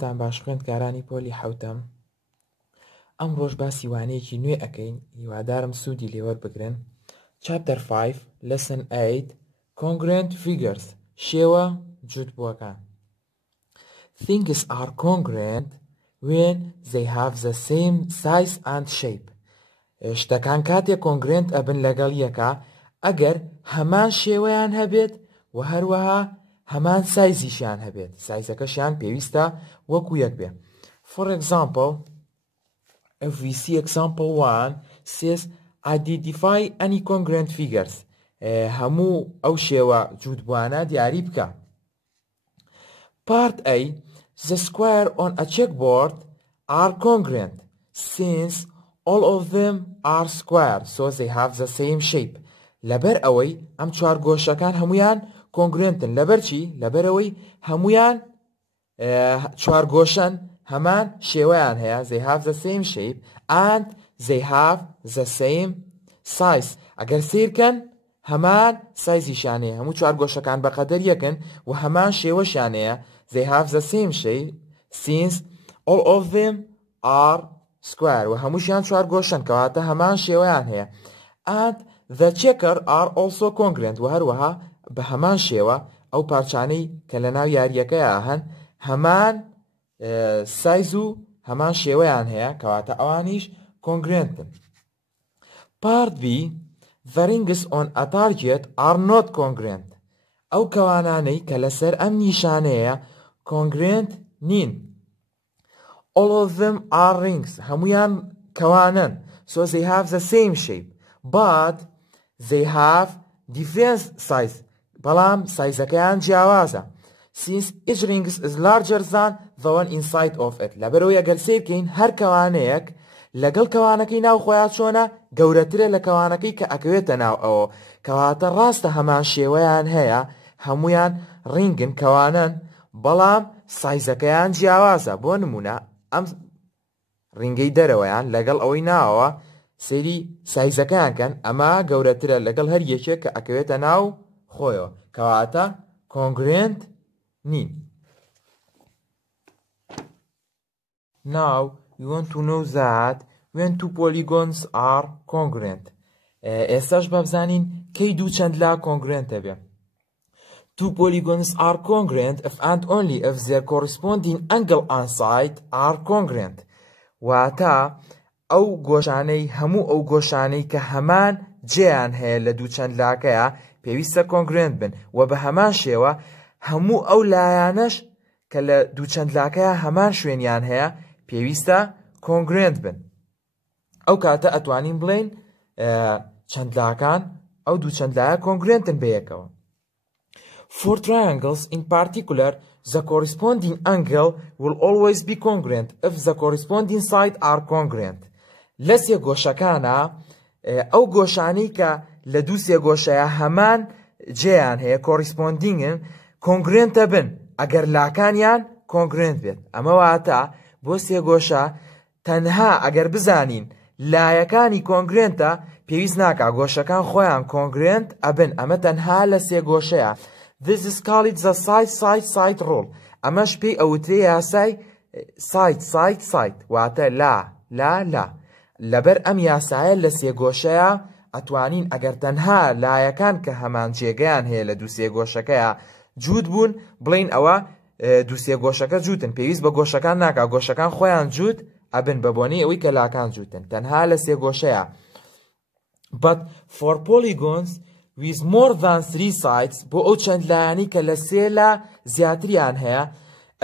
سەرتان باش خوێندکارانی پۆلی حەوتەم. ئەم ڕۆژ باسی وانەیەکی نوێ ئەەکەین، هیوادارم سوودی لێوەربگرن. Chapter 5 Lesson 8 Congruent Figures شێوە جووتبووەکان. Things are congruent when they have the same size and shape. شتەکان کاتێک کۆنگرێنت ئەبن لەگەڵ یەکە ئەگەر هەمان شێوەیان هەبێت و هەروەها هەمان سایزیشیان هەبێت. سایزەکەشیان پێویستە وەکو یەک بێ. For example, if we see example 1 says identify any congruent figures. هەموو ئەو شێوە جووتبووانە دیاری بکە. Part A, the square on a checkboard are congruent since all of them are square, so they have the same shape. لەبەر ئەوەی ئەم چوار گۆشەکان هەمویان کۆنگرێنتن. لەبەر چی؟ لەبەر ئەوەی هەمویان چوار گۆشەن هەمان شێوەیان هەیە. They have the same shape and they have the same size. ئەگەر سیرکەن هەمان سایزیشانەیە. هەموو چوار گۆشەکان بەقەدەر یەکن و هەمان شێوەشانەیە. They have the same shape since all of them are square. و هەمووشیان چوار گۆشەن کەواتە هەمان شێوەیان هەیە. And the checker are also congruent. و هەروەها بە هەمان شێوە ئەو پارچانەی کە لە ناو یاریەکەیە هەن هەمان سایز و هەمان شێوەیان هەیە کەواتە ئەوانیش کۆنگرێنتن. Part B, the rings on a target are not congruent. ئەو کەوانانەی کە لەسەر ئەم نیشانەیە کۆنگرێنت نین. All of them are rings. هەمویان کەوانن. So they have the same shape. But they have different size. بەڵام سایزەکەیان جیاوازە. Since each ring is larger than the one inside of it. لەبەرەوەی ئەگەر سیرکەین هەر کەوانەیەک لەگەڵ کەوانەکەی ناو خۆیان چۆنە گەورەترە لە کەوانەکەی کە ئەکەوێتە ناو ئەوە. کەواتە ڕاستە هەمان شێوەیان هەیە، هەمویان ڕینگن کەوانن، بەڵام سایزەکەیان جیاوازە. بۆ نمونە ئەم ڕینگەی دەرەوەیان لەگەڵ ئەوەی ناوەوە سەیری سایزەکەیان کەن، ئەمە گەورەترە لەگەڵ هەر یەکێک کە ئەکەوێتە ناو خۆیەوە کەواتە کۆنگرێنت نین. Now we want to know that when two polygons are congruent. ئێستاش بابزانین کەی دوو چەندلا کۆنگرێنتە بێ. Two polygons are congruent if and only if their corresponding angle and side are congruent. واتە ئەو گۆشانەی هەموو ئەو گۆشانەی کە هەمان جێیان هەیە لە دوو چەندلاکەیە پێویستە کۆنگرێنت بن و بە هەمان شێوە هەموو ئەو لایانەش کە لە دوو چەندلاکەیە هەمان شوێنیان هەیە پێویستە کۆنگرێنت بن. ئەو کاتە ئەتوانین بڵێن چەندلاکان ئەو دوو چەندلایە کۆنگرێنتن بەیەکەوە. For triangles in particular, the corresponding angle will always be congruent if the corresponding sides are congruent. لە سێ گۆشەکانە ئەو گۆشانەی کە لە دوو سێ گۆشەیە هەمان جێیان هەیە کۆریسپۆندینگن کۆنگرێنتە بن ئەگەر لاکانیان کۆنگرێنت بێت. ئەمە واتە بۆ سێ گۆشە تەنها ئەگەر بزانین لایەکانی کۆنگرێنتە پێویست ناکە گۆشەکان خۆیان کۆنگرێنت ئەبن. ئەمە تەنها لە سێ گۆشەیە. This is called the side rule. ئەمەش پێی ئەوترێ یاسای side واتە لا. لەبەر ئەم یاسایە لە سێ گۆشەیە ئەتوانین ئەگەر تەنها لایەکان کە هەمان جێگەیان هەیە لە دوو سێ گۆشەکەیە جووت بوون بڵین ئەوە دوو سێ گۆشەکە جووتن. پێویست بە گۆشەکان ناکە گۆشەکان خۆیان جووت ئەبن بە بۆنەی ئەوەی کە لاکان جووتن تەنها لە سێ گۆشەیە. But for polygons with more than 3 sides بۆ ئەو چەند لایانی کە لە سێ لا زیاتریان هەیە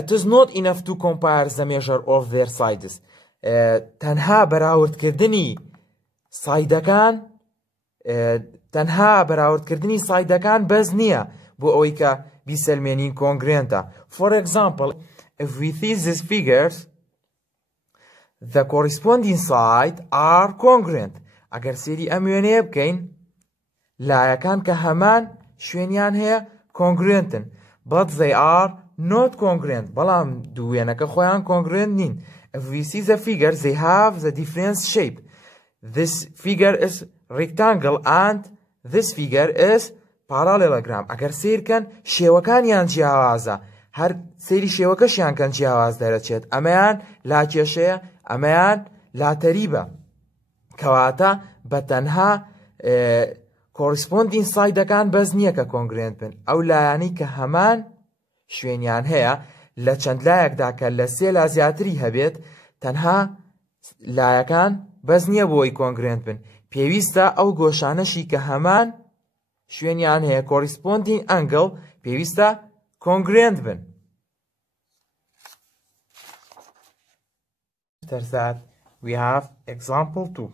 it is not enough to compare the measure of their sides. تەنها بەراوردکردنی سایدەکان بەس نییە بۆ ئەوەی کە بیسەلمێنین کۆنگرێنتە. For example, if we see these figures, the corresponding side are congruent. ئەگەر سێری ئەم وێنەیە بکەین لایەکان کە هەمان شوێنیان هەیە کۆنگرێنتن. But they are not congruent. بەڵام دوو وێنەکە خۆیان کۆنگرێنت نین. If we see the figures, they have the different shape. This figure is rectangle and this figure is parallelogram. ئەگەر سیرکەن شێوەکانیان جیاوازە هەر سەیری شێوەکەشیان کەن جیاواز دەرەچێت ئەمەیان لاکێشەیە ئەمەیان لاتەریبە کەواتە بە تەنها کۆریسپۆندین سایدەکان بەس نییە کە کۆنگرێنت بن ئەو لایانی کە هەمان شوێنیان هەیە لە چەند لایەکدا کە لە سێ لا زیاتری هەبێت تەنها لایەکان بەس نییە بۆی کۆنگرێنت بن پێویستە ئەو گۆشانەشی کە هەمان شوێنیان هەیە کۆریسپۆندین ئەنگڵ پێویستە کۆنگرێنت بن. After that, we have example 2.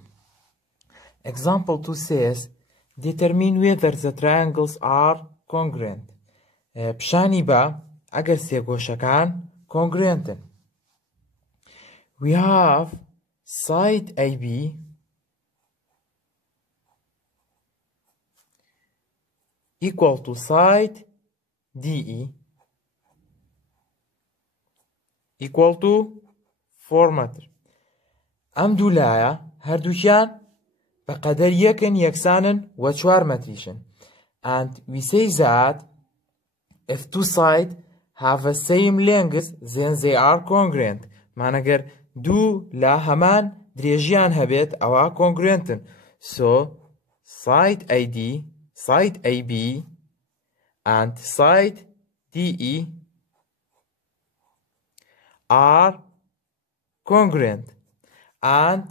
Example 2 says, determine whether the triangles are congruent. پیشانی بە ئەگەر سێگۆشەکان کۆنگرێنتن. We have side AB equal to side DE equal to 4 meter. ئەم دوو لایە هەردووکیان بە قەدەر یەکن یەکسانن و 4 مەتریشن. And we say that if two sides have the same length then they are congruent. مانەگەر دوو لا هەمان درێژیان هەبێت ئەوە کۆنگرێنتن. So side AD, side AB and side DE are congruent and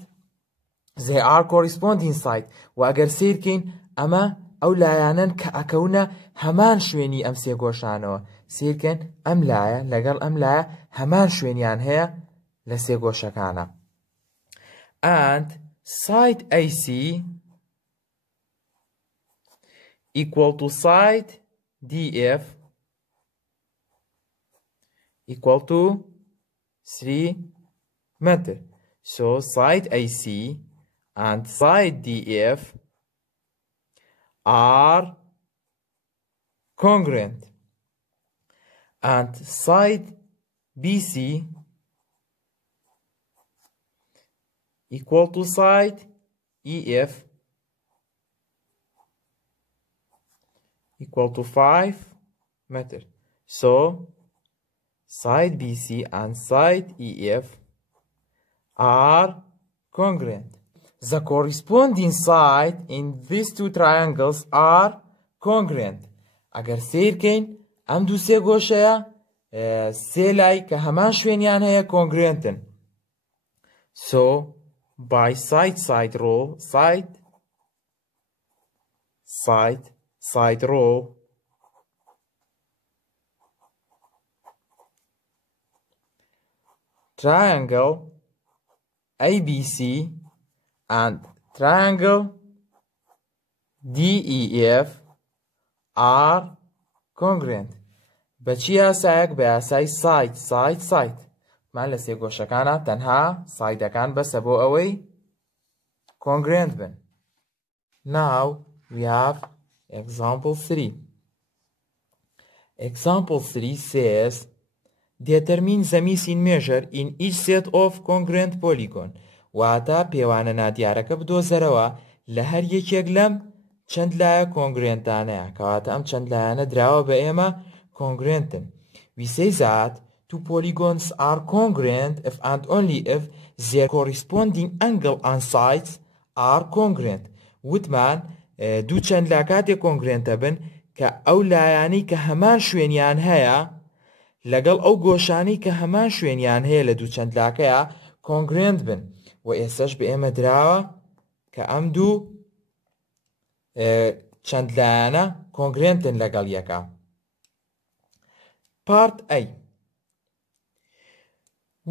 they are corresponding side. و ئەگەر سیرکەین ئەمە ئەو لایانن کە ئەکەونە هەمان شوێنی ئەم سێگۆشانەوە سیرکەن ئەم لایە لەگەڵ ئەم لایە هەمان شوێنیان هەیە لە سێگۆشەکانە. And side AC equal to side DF equal to 3 meter. So side AC and side DF are congruent and side BC equal to side EF equal to 5 meter. So side BC and side EF are congruent. The corresponding side in these two triangles are congruent. ئەگەر سیرکەین ئەم دوو سێگۆشەیە سێ لای کە هەمان شوێنیان هەیە کۆنگرێنتن. So by side row side row triangle ABC and triangle DEF are congruent. بەچی یاسایەک بە یاسای side مان لە سێگۆشەکانە تەنها سایدەکان بەسە بۆ ئەوەی congruent بن. Now we have example 3. Example 3 says determine the missing measure in each set of congruent polygon. واتە پێوانە نادیارەکە بدۆزەرەوە لە هەر یەکێک لەم چەند لایە کۆنگرێنتانەیە کەواتە ئەم چەند لایەنە دراوە بە ئێمە کۆنگرێنتن. We say that two polygons are congruent if and only if their corresponding angle and sides are congruent. وتمان دوو چەند لا کاتێک کۆنگرێنتە بن کە ئەو لایانی کە هەمان شوێنیان هەیە لەگەڵ ئەو گۆشانی کە هەمان شوێنیان هەیە لە دوو چەند لاکەیە کۆنگرێنت بن. و ئێسەش بە ئێمە دراوە کە ئەم دوو چەند لایانە کۆنگرێنتن لەگەڵ یەکە. Part A.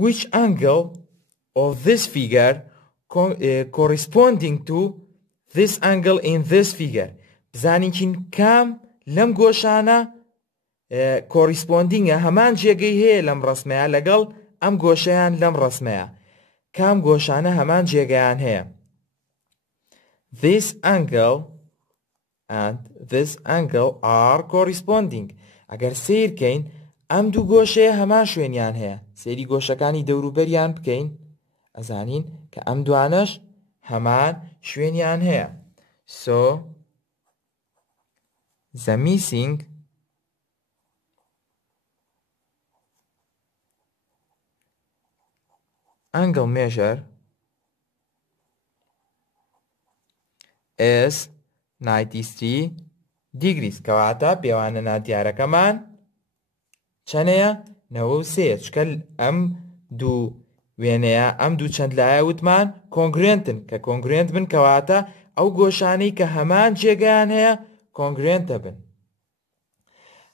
Which angle of this figure corresponding to this angle in this figure. بزانین کام لەم گۆشانە correspondingە هەمان جێگەی هەیە لەم ڕسمەیە لەگەڵ ئەم گۆشەیان لەم ڕسمەیە کام گۆشانە هەمان جێگەیان هەیە. This angle and this angle are corresponding. ئەگەر سیرکەین ئەم دوو گۆشەیە هەمان شوێنیان هەیە سەیری گۆشەکانی دەوروبەریان بکەین ئەزانین کە ئەم دوانەش هەمان شوێنیان هەیە. So the missing angle measure is 93 degrees کەواتە پێوانە نادیارەکەمان چەندەیە 93 چکە ئەم دوو وێنەیە ئەم دوو چەند لایە وتمان کۆنگرێنتن کە کۆنگرێنت بن کەواتە ئەو گۆشانەی کە هەمان جێگەیان هەیە کۆنگرێنتە بن.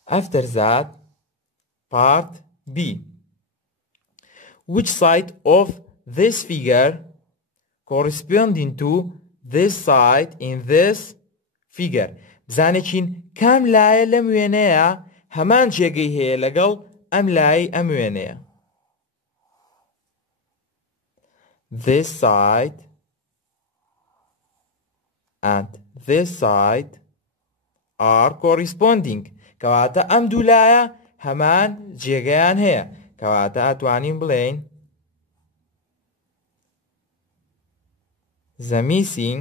After that, part B. Which side of this figure corresponding to this side in this figure? بزانێکین کام لایە لەم وێنەیە هەمان جێگەی هەیە لەگەڵ ئەم لایەی ئەم وێنەیە. This side and this side are corresponding. کەواتە ئەم دوو لایە هەمان جێگەیان هەیە کەواتە ئەتوانین بڵێین the missing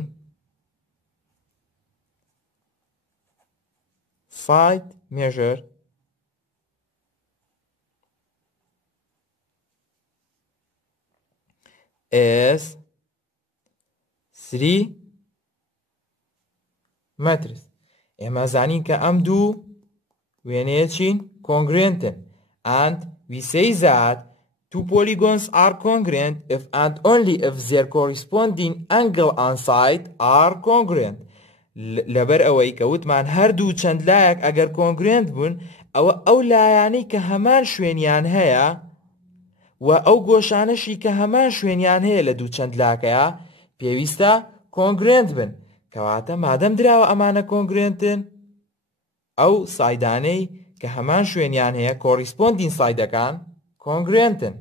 side measure is 3 meters. ئێمە زانین کە ئەم دوو وێنەیە چین congruent and we say that two polygons are congruent if and only if their corresponding angle and side are congruent. لەبەر ئەوەی کە وتمان هەردوو چەند لایەک ئەگەر congruent بوون ئەوە ئەو لایانەی کە هەمان شوێنیان هەیە و ئەو گۆشانەشی کە هەمان شوێنیان هەیە لە دوو چەند لاکەیە پێویستە congruent بن کەواتە مادەم دراوە ئەمانە congruentن ئەو سایدانەی کە هەمان شوێنیان هەیە corresponding سایدەکان congruentن.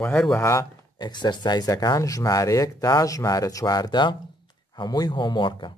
و هەروەها ئەکسەرسایزەکان ژمارەیەک تا ژمارە 14 هەمووی هۆمۆرکە.